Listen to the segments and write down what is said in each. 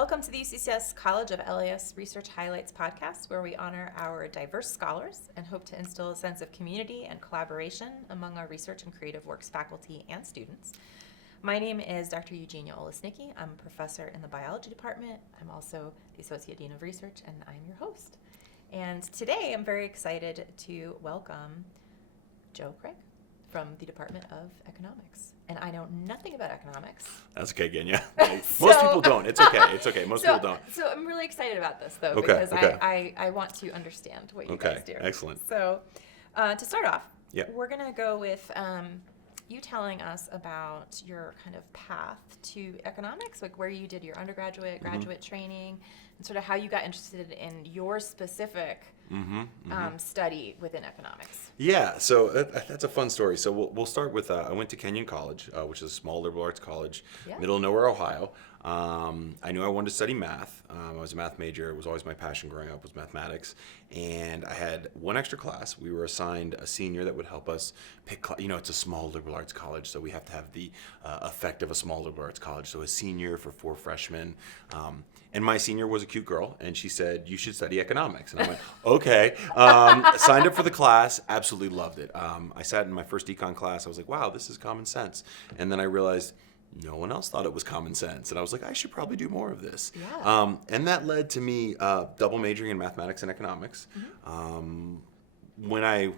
Welcome to the UCCS College of LAS Research Highlights podcast, where we honor our diverse scholars and hope to instill a sense of community and collaboration among our research and creative works faculty and students. My name is Dr. Eugenia Olesnicki. I'm a professor in the biology department. I'm also the Associate Dean of Research, and I'm your host. And today I'm very excited to welcome Joe Craig from the Department of Economics. And I know nothing about economics. That's okay, Genya. Most people don't. It's okay. It's okay. Most people don't. So I'm really excited about this, though, Okay, because okay. I want to understand what you Okay, guys do. excellent. So to start off, Yeah. we're going to go with you telling us about your kind of path to economics, like where you did your undergraduate, graduate training, and sort of how you got interested in your specific study within economics. Yeah, so that's a fun story. So we'll start with, I went to Kenyon College, which is a small liberal arts college, Yeah. middle of nowhere, Ohio. I knew I wanted to study math. I was a math major. It was always my passion growing up was mathematics. And I had one extra class. We were assigned a senior that would help us pick, it's a small liberal arts college, so we have to have the effect of a small liberal arts college. So a senior for 4 freshmen. And my senior was a cute girl, and she said, "You should study economics." And I went, okay. Signed up for the class, absolutely loved it. I sat in my first econ class. I was like, wow, this is common sense. And then I realized no one else thought it was common sense. And I was like, I should probably do more of this. Yeah. And that led to me double majoring in mathematics and economics. When I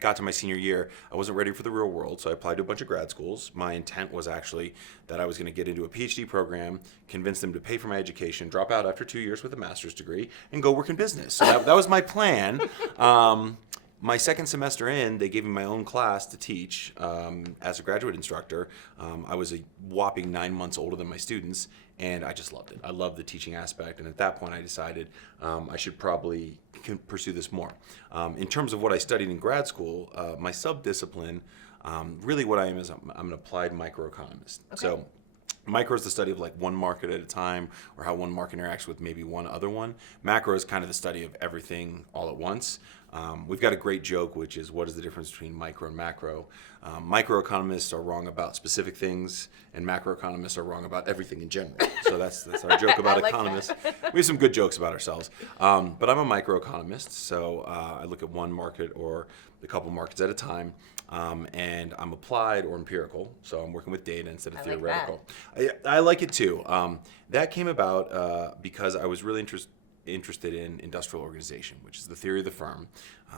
got to my senior year, I wasn't ready for the real world, so I applied to a bunch of grad schools. My intent was actually that I was going to get into a PhD program, convince them to pay for my education, drop out after 2 years with a master's degree, and go work in business. So that was my plan. My second semester in, they gave me my own class to teach as a graduate instructor. I was a whopping 9 months older than my students, and I just loved it. I loved the teaching aspect, and at that point I decided I should probably pursue this more. In terms of what I studied in grad school, my sub-discipline, really what I am is I'm an applied microeconomist. Okay. So micro is the study of like one market at a time, or how one market interacts with maybe one other one. Macro is kind of the study of everything all at once. We've got a great joke, which is what is the difference between micro and macro? Microeconomists are wrong about specific things, and macroeconomists are wrong about everything in general. So that's our joke about I like economists. We have some good jokes about ourselves. But I'm a microeconomist, so I look at one market or a couple markets at a time. And I'm applied or empirical, so I'm working with data instead of I like theoretical. I like it too. That came about because I was really interested in industrial organization, which is the theory of the firm.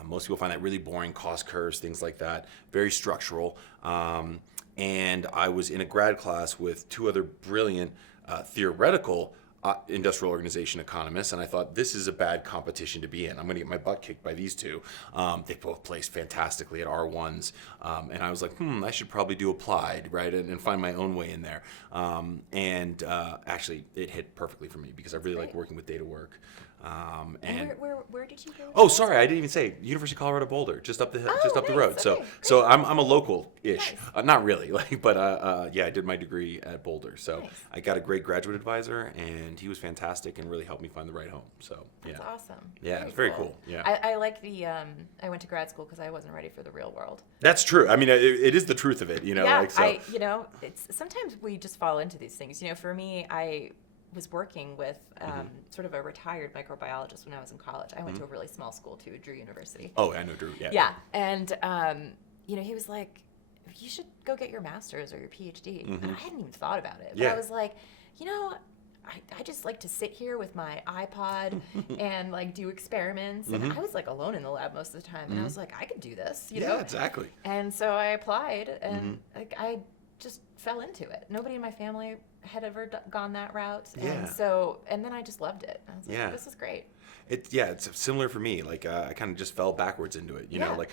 Most people find that really boring, cost curves, things like that, very structural. And I was in a grad class with 2 other brilliant theoretical industrial organization economists, and I thought, this is a bad competition to be in. I'm going to get my butt kicked by these 2. They both placed fantastically at R1s, and I was like, I should probably do applied, right, and find my own way in there. Actually, it hit perfectly for me because I really like working with data work. And where did you go? Oh, sorry, I didn't even say University of Colorado Boulder, just up the hill, just up the nice. road. Okay, So, great. so I'm a local-ish, Nice. not really, but yeah, I did my degree at Boulder. So Nice. I got a great graduate advisor, and he was fantastic and really helped me find the right home. So yeah, That's awesome. Yeah, it's very cool. Yeah. I like the, I went to grad school because I wasn't ready for the real world. That's true. I mean, it is the truth of it, Yeah, Like, so. it's sometimes we just fall into these things. For me, I was working with sort of a retired microbiologist when I was in college. I went to a really small school too, Drew University. Oh, I know Drew. Yeah. Yeah, and he was like, "You should go get your master's or your PhD." And I hadn't even thought about it, but Yeah. I was like, I just like to sit here with my iPod and like do experiments. And I was like alone in the lab most of the time, and I was like, I could do this, Yeah, exactly. And so I applied, and like I just fell into it. Nobody in my family had ever gone that route, Yeah. and then I just loved it. I was like, Yeah. this is great. It's similar for me. Like I kind of just fell backwards into it, Yeah. Like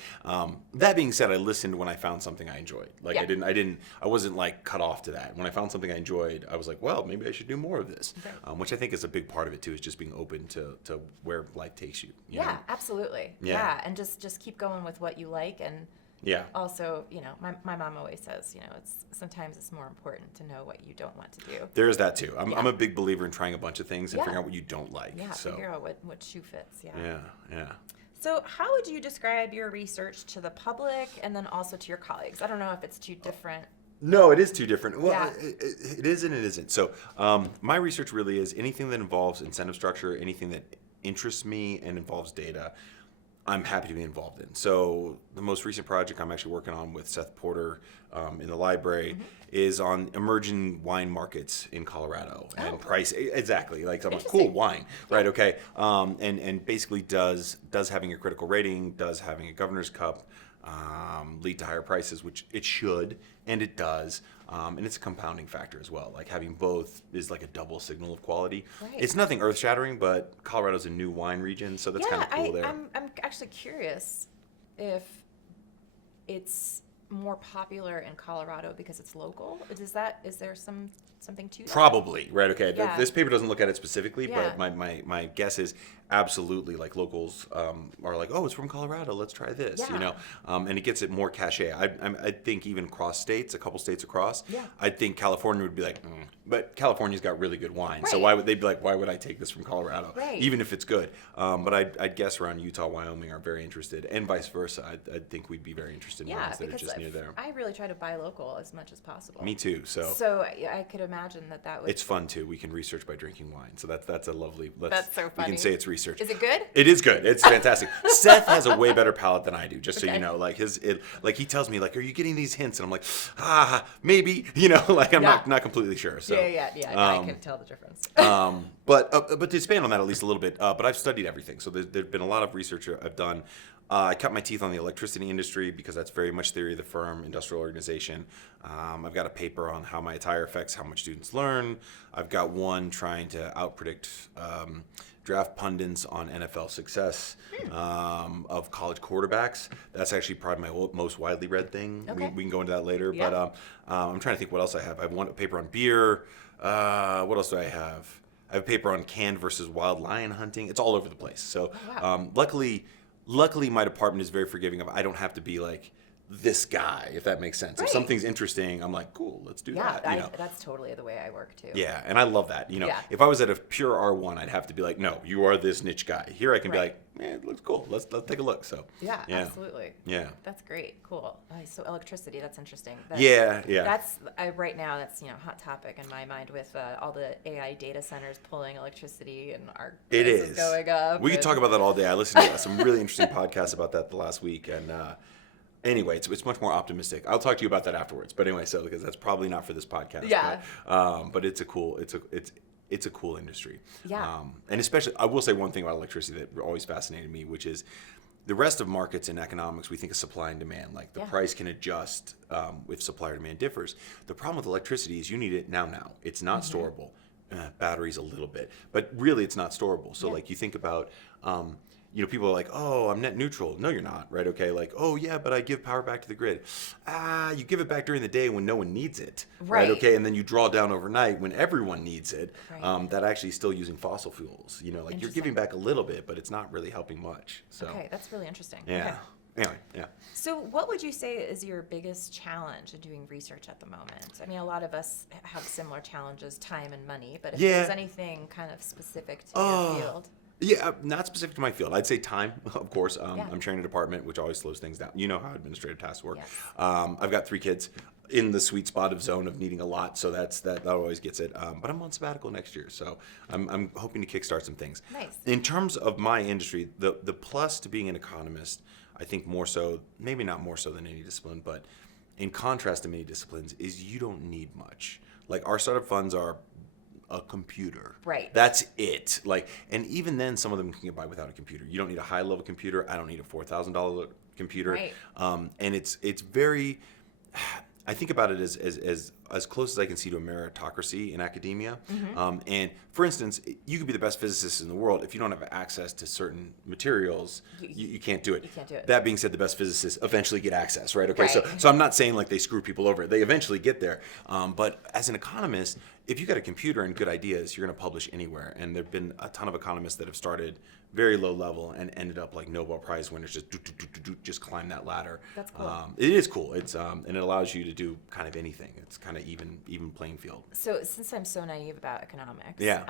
that being said, I listened when I found something I enjoyed. Like Yeah. I wasn't like cut off to that. When I found something I enjoyed, I was like, well, maybe I should do more of this. Right. Which I think is a big part of it too, is just being open to where life takes you. you Yeah, know? absolutely. Yeah. And just keep going with what you like, and Yeah. also, my mom always says, sometimes it's more important to know what you don't want to do. There's that too. I'm Yeah. a big believer in trying a bunch of things and Yeah. figuring out what you don't like. Yeah, So figure out what shoe fits. yeah. So how would you describe your research to the public and then also to your colleagues? I don't know if it's two different No, it is too different. Well, Yeah. it is and it isn't. So my research really is anything that involves incentive structure, anything that interests me and involves data, I'm happy to be involved in. So the most recent project I'm actually working on with Seth Porter in the library is on emerging wine markets in Colorado and price. Exactly. Like, I'm like, cool, Interesting. wine, right? Okay. And basically does having a critical rating, does having a governor's cup lead to higher prices, which it should, and it does. And it's a compounding factor as well. Like, having both is like a double signal of quality. Right. It's nothing earth shattering, but Colorado's a new wine region, so that's kind of cool there. I'm actually curious if it's more popular in Colorado because it's local. Is there something to that? Probably, right? Okay. Yeah. This paper doesn't look at it specifically, Yeah. but my guess is absolutely, like, locals are like, oh, it's from Colorado, let's try this, you Yeah. know, and it gets it more cachet. I think even cross states, a couple states across, Yeah. I think California would be like, but California's got really good wine, so Right. why would they be like, why would I take this from Colorado, Right. even if it's good? But I'd guess around Utah, Wyoming are very interested, and vice versa. I think we'd be very interested in Yeah, wines that are because just near there. I really try to buy local as much as possible. Me too. So So I could imagine that would. it's fun too. We can research by drinking wine, so that's a lovely. That's so We funny. can say it's research. Is it good? It is good. It's fantastic. Seth has a way better palate than I do. Just so Okay. you know, like like he tells me, like, are you getting these hints? And I'm like, maybe. You know, like I'm Yeah. not completely sure. So Yeah. I can tell the difference. but to expand on that at least a little bit, but I've studied everything. So there's been a lot of research I've done. I cut my teeth on the electricity industry because that's very much theory of the firm, industrial organization. I've got a paper on how my attire affects how much students learn. I've got one trying to outpredict draft pundits on NFL success of college quarterbacks. That's actually probably my most widely read thing. Okay. We can go into that later. Yeah. But I'm trying to think what else I have. I have one paper on beer. What else do I have? I have a paper on canned versus wild lion hunting. It's all over the place. So wow. luckily my department is very forgiving of I don't have to be like this guy, if that makes sense. Right. If something's interesting, I'm like, cool, let's do Yeah, that. You know? that's totally the way I work too. Yeah, and I love that. You know, Yeah. if I was at a pure R1, I'd have to be like, no, you are this niche guy. Here I can Right. be like, it looks cool. Let's take a look. So Yeah, yeah. absolutely. Yeah. That's great. Cool. So electricity, that's interesting. Yeah. That's right now. That's hot topic in my mind with all the AI data centers pulling electricity and our It prices is going up. We could and- talk about that all day. I listened to some really interesting podcasts about that the last week, and anyway, it's much more optimistic. I'll talk to you about that afterwards. But anyway, so because that's probably not for this podcast. Yeah. But it's a cool industry. Yeah. And especially, I will say one thing about electricity that always fascinated me, which is the rest of markets in economics, we think of supply and demand. Like the Yeah. price can adjust if supply or demand differs. The problem with electricity is you need it now. It's not storable. Batteries a little bit, but really it's not storable. So Yeah. like you think about, people are like, oh, I'm net neutral. No, you're not, right? Okay, like, oh yeah, but I give power back to the grid. You give it back during the day when no one needs it, right? Right. Okay, and then you draw down overnight when everyone needs it. Right. That actually is still using fossil fuels. Like you're Interesting. giving back a little bit, but it's not really helping much. So Okay, that's really interesting. yeah. Okay. Anyway, yeah. So, what would you say is your biggest challenge in doing research at the moment? I mean, a lot of us have similar challenges, time and money, but if Yeah. there's anything kind of specific to your field. Yeah, not specific to my field. I'd say time, of course. Yeah. I'm chairing a department, which always slows things down. You know how administrative tasks work. Yes. I've got 3 kids in the sweet spot of zone of needing a lot, so that always gets it. But I'm on sabbatical next year, so I'm hoping to kickstart some things. Nice. In terms of my industry, the plus to being an economist, I think more so, maybe not more so than any discipline, but in contrast to many disciplines, is you don't need much. Like our startup funds are a computer. Right. That's it. Like, and even then, some of them can get by without a computer. You don't need a high level computer. I don't need a $4,000 computer. Right. And it's very. I think about it as close as I can see to a meritocracy in academia. And for instance, you could be the best physicist in the world if you don't have access to certain materials. You can't do it. You can't do it. That being said, the best physicists eventually get access, right? Okay, Right. so I'm not saying like they screw people over. They eventually get there. But as an economist, if you got a computer and good ideas, you're going to publish anywhere. And there've been a ton of economists that have started very low level and ended up like Nobel Prize winners, just climb that ladder. That's cool. It is cool. It's and it allows you to do kind of anything. It's kind of even playing field. So, since I'm so naive about economics, Yeah.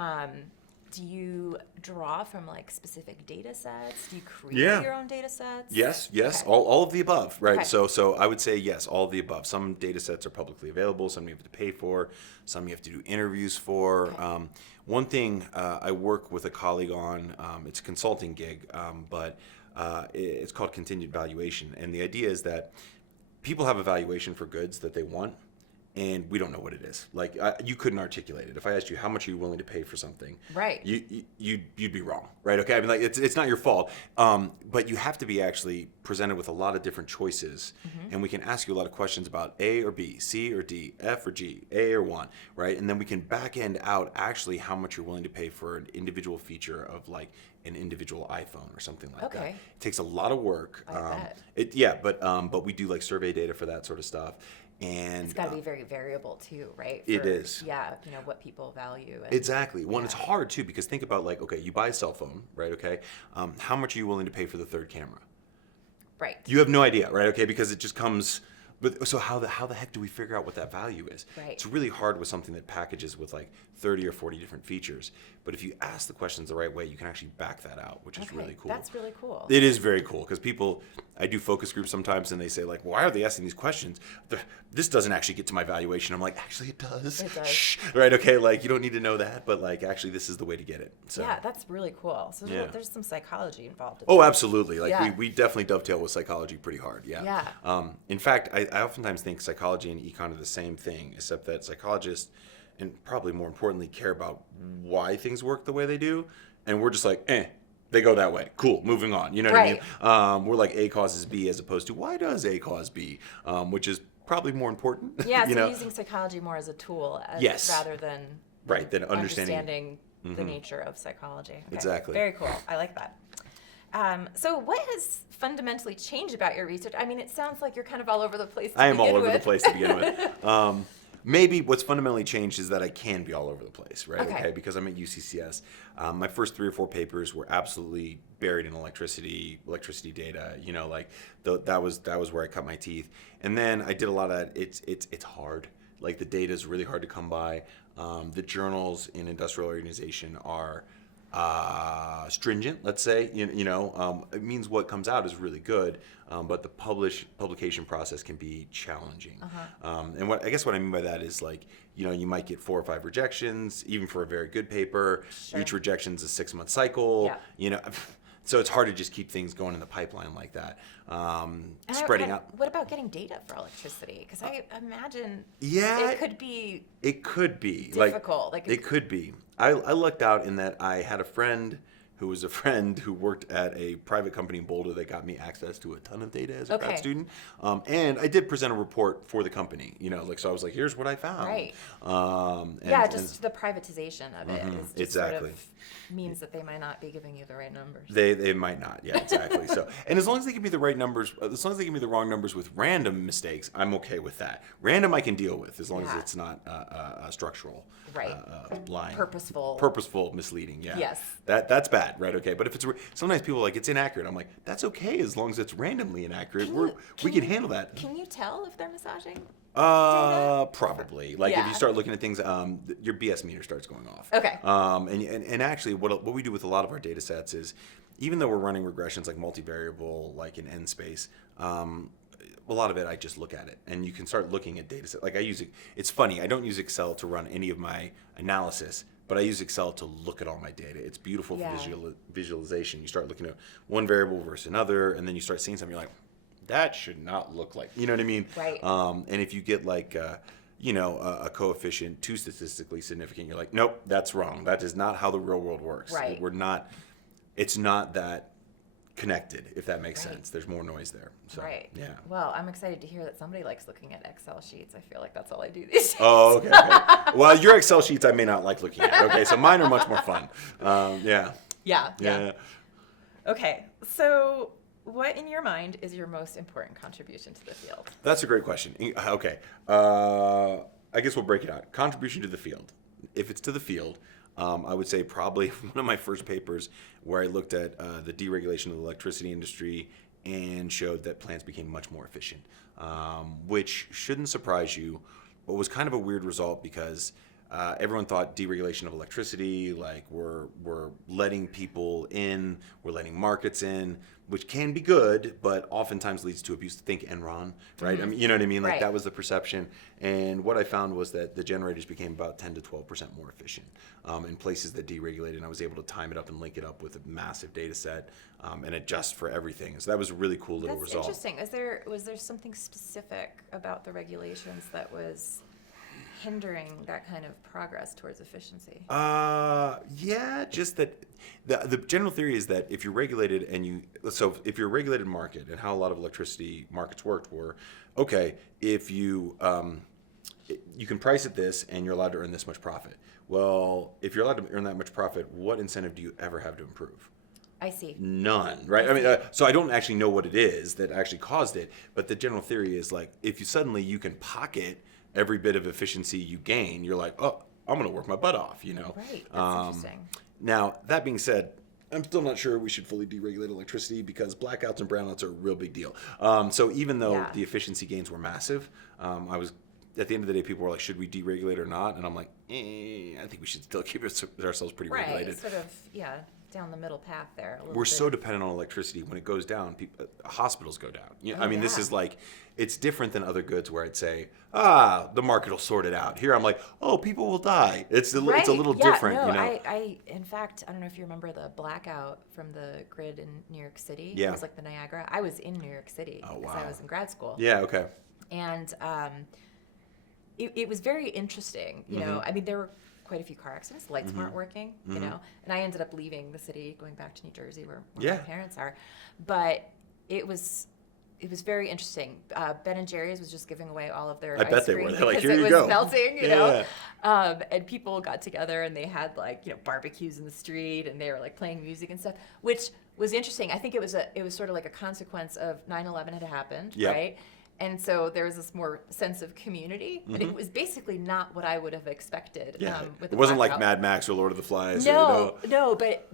do you draw from like specific data sets? Do you create Yeah. your own data sets? Yes, yes, Okay. all of the above, right? Okay. So I would say yes, all of the above. Some data sets are publicly available, some you have to pay for, some you have to do interviews for. Okay. One thing I work with a colleague on, it's a consulting gig, but it's called contingent valuation. And the idea is that people have a valuation for goods that they want, and we don't know what it is. Like you couldn't articulate it. If I asked you how much are you willing to pay for something, Right. you'd be wrong, right? Okay, I mean, like it's not your fault, but you have to be actually presented with a lot of different choices, and we can ask you a lot of questions about A or B, C or D, F or G, A or 1, right? And then we can back end out actually how much you're willing to pay for an individual feature of like an individual iPhone or something like that. Okay. It takes a lot of work. I bet. But we do like survey data for that sort of stuff. And It's got to be very variable too, right? It is. Yeah, what people value. And, exactly. One, it's Yeah. hard too because think about like, okay, you buy a cell phone, right? Okay, how much are you willing to pay for the third camera? Right. You have no idea, right? Okay, because it just comes. But so how the heck do we figure out what that value is? Right. It's really hard with something that packages with like 30 or 40 different features. But if you ask the questions the right way, you can actually back that out, which is Okay, really cool. That's really cool. It is very cool because I do focus groups sometimes and they say like, why are they asking these questions? This doesn't actually get to my valuation. I'm like, actually it does. It does. Shh. Right, okay, like you don't need to know that, but like actually this is the way to get it. So. Yeah, that's really cool. So Yeah. there's some psychology involved. In Oh, that. absolutely. Like Yeah. we definitely dovetail with psychology pretty hard. Yeah. Yeah. In fact, I oftentimes think psychology and econ are the same thing, except that psychologists, and probably more importantly, care about why things work the way they do, and we're just like, they go that way. Cool, moving on. You know what Right. I mean? We're like A causes B as opposed to why does A cause B, which is probably more important. Yeah, you so know? using psychology more as a tool, Yes. rather than Right, than understanding- the nature of psychology. Okay, Exactly. Very cool. I like that. So what has fundamentally changed about your research? I mean, it sounds like you're kind of all over the place. I am all over the with. place to begin with. Maybe what's fundamentally changed is that I can be all over the place, right? Okay. Because I'm at UCCS. My first 3 or 4 papers were absolutely buried in electricity data. You know, like that was where I cut my teeth. And then I did a lot of that. It's hard. Like the data is really hard to come by. The journals in industrial organization are stringent, let's say. It means what comes out is really good, but the publication process can be challenging. And what I mean by that is like, you might get 4 or 5 rejections, even for a very good paper. Sure. Each rejection's a 6-month cycle. Yeah. So it's hard to just keep things going in the pipeline like that. And Spreading out. What about getting data for electricity? Because I imagine Yeah. it could be It could be difficult. It could be. I lucked out in that I had a friend who was a friend who worked at a private company in Boulder that got me access to a ton of data as a grad Okay. student. And I did present a report for the company. So I was like, here's what I found. Right. And just the privatization of it is just exactly. sort of means that they might not be giving you the right numbers. They might not. Yeah, exactly. So, and as long as they give me the right numbers, as long as they give me the wrong numbers with random mistakes, I'm okay with that. Random I can deal with as long as Yeah. it's not a structural Right. line. Purposeful. Misleading. Yeah. Yes. That's bad, right? Okay. But if it's sometimes people are like it's inaccurate. I'm like that's okay as long as it's randomly inaccurate. We can handle that. Can you tell if they're massaging? Probably. Like if Yeah. you start looking at things, your BS meter starts going off. Okay. And actually, what we do with a lot of our data sets is, even though we're running regressions like multivariable, like in N space, a lot of it I just look at it, and you can start looking at data set. Like I use it. It's funny. I don't use Excel to run any of my analysis, but I use Excel to look at all my data. It's beautiful Yeah. for visualization. You start looking at one variable versus another, and then you start seeing something. You're like, that should not look like. You know what I mean? Right. And if you get like, a coefficient too statistically significant, you're like, nope, that's wrong. That is not how the real world works. Right. It's not that connected, if that makes Right. sense. There's more noise there. So, Right. Yeah. Well, I'm excited to hear that somebody likes looking at Excel sheets. I feel like that's all I do these days. Oh, okay. Well, your Excel sheets I may not like looking at. Okay, so mine are much more fun. Yeah. Yeah. Okay. So, what in your mind is your most important contribution to the field? That's a great question. Okay. I guess we'll break it out. Contribution to the field. If it's to the field, I would say probably one of my first papers where I looked at the deregulation of the electricity industry and showed that plants became much more efficient, which shouldn't surprise you, but was kind of a weird result because everyone thought deregulation of electricity, like we're letting people in, we're letting markets in, which can be good, but oftentimes leads to abuse. Think Enron, right? I mean, you know what I mean? Like Right. that was the perception. And what I found was that the generators became about 10 to 12% more efficient in places that deregulated. And I was able to time it up and link it up with a massive data set and adjust for everything. So that was a really cool little That's result. interesting. Was there something specific about the regulations that was hindering that kind of progress towards efficiency? Yeah, just that the general theory is that if you're regulated if you're a regulated market, and how a lot of electricity markets worked were, okay, if you you can price at this and you're allowed to earn this much profit. Well, if you're allowed to earn that much profit, what incentive do you ever have to improve? I see. None, right? I mean, so I don't actually know what it is that actually caused it, but the general theory is like, if you suddenly you can pocket every bit of efficiency you gain, you're like, oh, I'm going to work my butt off, you know? Right. That's interesting. Now, that being said, I'm still not sure we should fully deregulate electricity because blackouts and brownouts are a real big deal. So even though Yeah. the efficiency gains were massive, I was at the end of the day, people were like, should we deregulate or not? And I'm like, I think we should still keep ourselves pretty Right. regulated. Sort of, yeah, down the middle path there. A little We're bit. so dependent on electricity. When it goes down, hospitals go down. You know, Oh, I mean, this yeah. is like, it's different than other goods where I'd say, the market will sort it out. Here, I'm like, oh, people will die. It's a little yeah, different, no, you know? I, in fact, I don't know if you remember the blackout from the grid in New York City. Yeah. It was like the Niagara. I was in New York City Oh, because wow. I was in grad school. Yeah, okay. And it was very interesting. You know, I mean, there were quite a few car accidents. Lights weren't working, you know, and I ended up leaving the city, going back to New Jersey where Yeah. my parents are. But it was very interesting. Ben and Jerry's was just giving away all of their I ice bet they cream were. They're like, because "Here you it go." was melting, you Yeah. know. And people got together and they had like, you know, barbecues in the street and they were like playing music and stuff, which was interesting. I think it was sort of like a consequence of 9/11 had happened, Yep. right? And so there was this more sense of community, and it was basically not what I would have expected. Yeah. With It the wasn't like blackout. Mad Max or Lord of the Flies. No, Or, no, but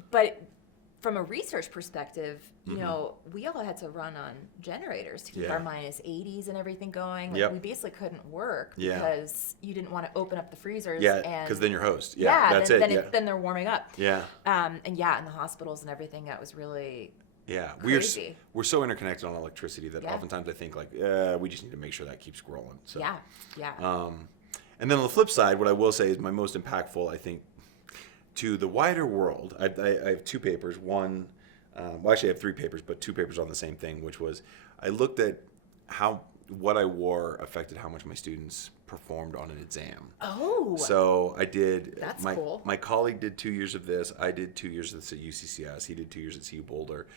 from a research perspective, you know, we all had to run on generators to keep Yeah. our -80s and everything going. Like, Yep. we basically couldn't work Yeah. because you didn't want to open up the freezers. Yeah, and because then you're host. Yeah, that's then, it. Then, Yeah. then they're warming up. Yeah. And yeah, in the hospitals and everything, that was really Yeah, Crazy. we're so interconnected on electricity that Yeah. oftentimes I think like, we just need to make sure that keeps growing. So, yeah. And then on the flip side, what I will say is my most impactful, I think, to the wider world. I have two papers. One, well, actually, I have three papers, but two papers on the same thing, which was I looked at how what I wore affected how much my students performed on an exam. Oh. So I did. That's my, cool. My colleague did 2 years of this. I did 2 years of this at UCCS. He did 2 years at CU Boulder.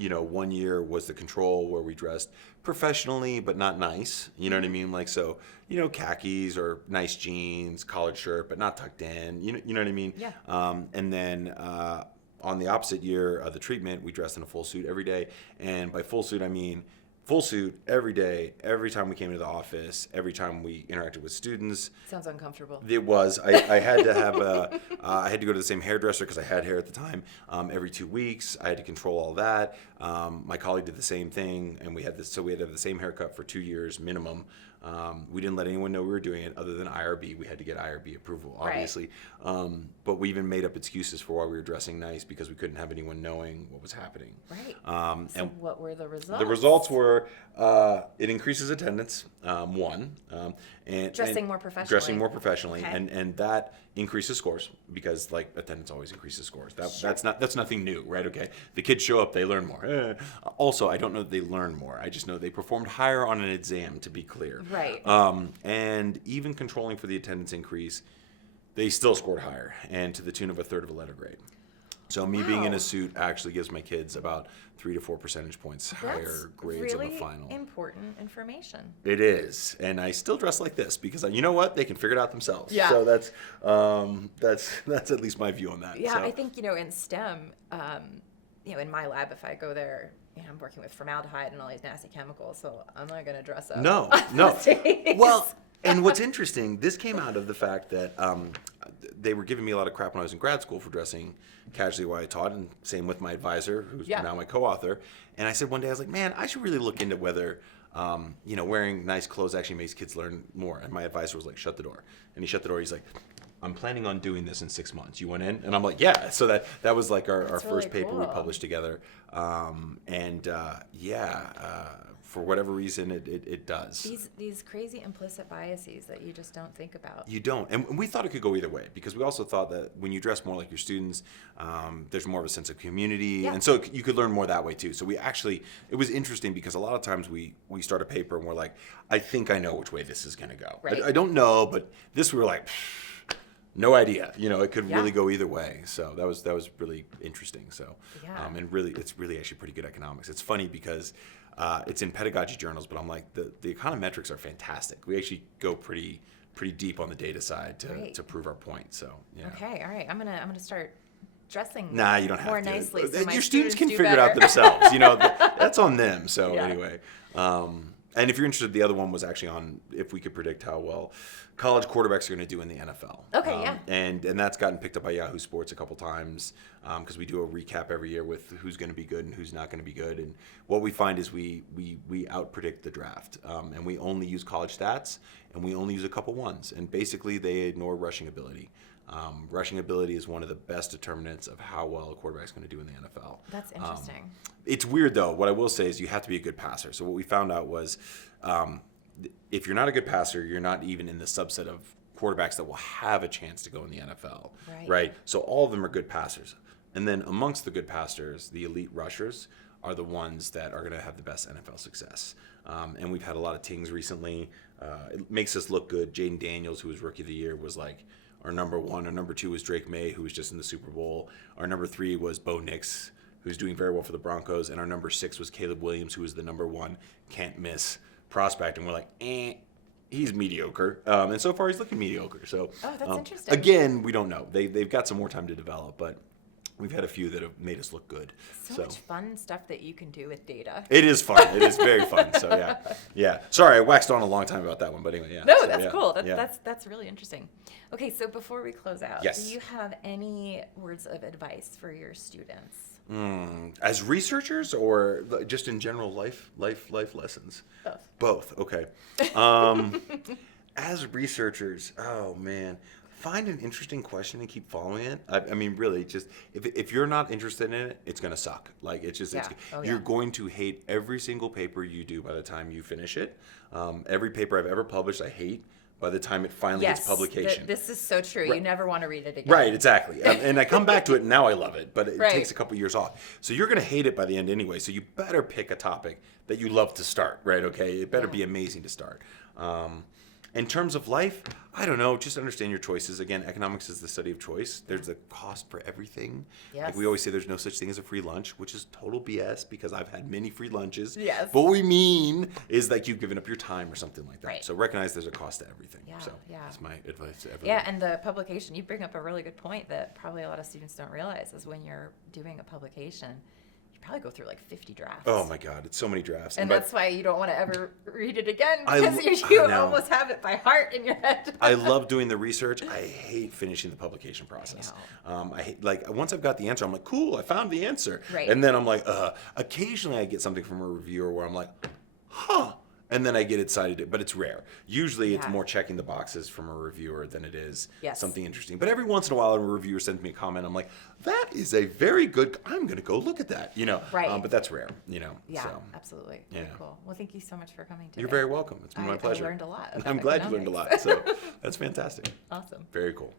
You know, 1 year was the control where we dressed professionally, but not nice. You know what I mean? Like, so, you know, khakis or nice jeans, collared shirt, but not tucked in. You know what I mean? Yeah. And then on the opposite year of the treatment, we dressed in a full suit every day. And by full suit, I mean full suit every day, every time we came into the office, every time we interacted with students. Sounds uncomfortable. It was. I had to have I had to go to the same hairdresser because I had hair at the time. Every 2 weeks, I had to control all that. My colleague did the same thing, and we had this. So we had to have the same haircut for 2 years minimum. We didn't let anyone know we were doing it, other than IRB. We had to get IRB approval, obviously. But we even made up excuses for why we were dressing nice because we couldn't have anyone knowing what was happening. Right. So And what were the results? the results were it increases attendance, one, and Dressing more professionally. Dressing more professionally, Okay. and that increases scores because like attendance always increases scores. That's nothing new, right? Okay, the kids show up, they learn more. Also, I don't know that they learn more. I just know they performed higher on an exam. To be clear, Right. and even controlling for the attendance increase, they still scored higher, and to the tune of a third of a letter grade. So me being in Wow. a suit actually gives my kids about 3 to 4 percentage points higher grades really on the final. important information. It is, and I still dress like this because you know what? They can figure it out themselves. Yeah. So that's at least my view on that. Yeah, So, I think, in STEM, in my lab, if I go there, I'm working with formaldehyde and all these nasty chemicals, so I'm not going to dress up. No, on no. those days. Well, and what's interesting, this came out of the fact that they were giving me a lot of crap when I was in grad school for dressing casually while I taught, and same with my advisor, who's Yeah. now my co-author. And I said one day, I was like, man, I should really look into whether wearing nice clothes actually makes kids learn more. And my advisor was like, shut the door. And he shut the door. He's like, I'm planning on doing this in 6 months. You went in? And I'm like, yeah. So that was like our That's first really paper we cool. published together. For whatever reason, it does. These crazy implicit biases that you just don't think about. You don't. And we thought it could go either way because we also thought that when you dress more like your students, there's more of a sense of community. Yeah. And so you could learn more that way too. So it was interesting because a lot of times we start a paper and we're like, I think I know which way this is going to go. Right. I don't know, but this we were like, no idea. It could Yeah. really go either way. So that was really interesting. So, Yeah. and really, it's really actually pretty good economics. It's funny because it's in pedagogy journals, but I'm like, the econometrics are fantastic. We actually go pretty deep on the data side Great. to prove our point. So, yeah. Okay, all right. I'm gonna start dressing Nah, you don't more have to. nicely. So my Your students can do figure it out better. themselves. That's on them. So Yeah. anyway, and if you're interested, the other one was actually on if we could predict how well college quarterbacks are going to do in the NFL. Okay, yeah. And that's gotten picked up by Yahoo Sports a couple times because we do a recap every year with who's going to be good and who's not going to be good. And what we find is we out predict the draft, and we only use college stats, and we only use a couple ones, and basically they ignore rushing ability. Rushing ability is one of the best determinants of how well a quarterback is going to do in the NFL. That's interesting. It's weird though. What I will say is you have to be a good passer. So what we found out was if you're not a good passer, you're not even in the subset of quarterbacks that will have a chance to go in the NFL. Right. So all of them are good passers. And then amongst the good passers, the elite rushers are the ones that are going to have the best NFL success. And we've had a lot of tings recently. It makes us look good. Jaden Daniels, who was Rookie of the Year, was like our number one. Our number two was Drake May, who was just in the Super Bowl. Our number three was Bo Nix, who's doing very well for the Broncos. And our number 6 was Caleb Williams, who was the number 1 can't miss prospect. And we're like, he's mediocre. And so far he's looking mediocre. So Oh, that's interesting. again, we don't know. They've got some more time to develop, but we've had a few that have made us look good. So much fun stuff that you can do with data. It is fun. It is very fun. So yeah. Sorry, I waxed on a long time about that one, but anyway, yeah. No, So, that's yeah, cool. yeah. That's really interesting. Okay, so before we close out, Yes. do you have any words of advice for your students? As researchers or just in general life lessons? Both. Both. Okay. As researchers, oh man, find an interesting question and keep following it. I mean, really, just if you're not interested in it, it's gonna suck. Like it's just Yeah. Oh, you're yeah. going to hate every single paper you do by the time you finish it. Every paper I've ever published, I hate by the time it finally Yes, gets publication. this is so true. Right. You never want to read it again. Right, exactly. And I come back to it and now I love it, but it Right. takes a couple years off. So you're going to hate it by the end anyway. So you better pick a topic that you love to start, right? Okay, it better be amazing to start. In terms of life, I don't know. Just understand your choices. Again, economics is the study of choice. There's a cost for everything. Yes. Like we always say, there's no such thing as a free lunch, which is total BS because I've had many free lunches. Yes. But what we mean is like you've given up your time or something like that. Right. So recognize there's a cost to everything. Yeah, So yeah. that's my advice to everyone. Yeah, and the publication, you bring up a really good point that probably a lot of students don't realize is when you're doing a publication, you probably go through like 50 drafts. Oh my God, it's so many drafts. And by- that's why you don't want to ever read it again I because lo- you I know. almost have it by heart in your head. I love doing the research. I hate finishing the publication process. I hate, like once I've got the answer, I'm like, cool, I found the answer. Right. And then I'm like, occasionally I get something from a reviewer where I'm like, huh. And then I get excited, but it's rare. Usually it's Yeah. more checking the boxes from a reviewer than it is Yes. something interesting. But every once in a while, a reviewer sends me a comment. I'm like, that is a very good, I'm going to go look at that, Right. But that's rare, Yeah, So absolutely. Very yeah. cool. Well, thank you so much for coming today. you're very welcome. It's been my pleasure. I learned a lot. I'm glad you learned a lot. So that's fantastic. Awesome. Very cool.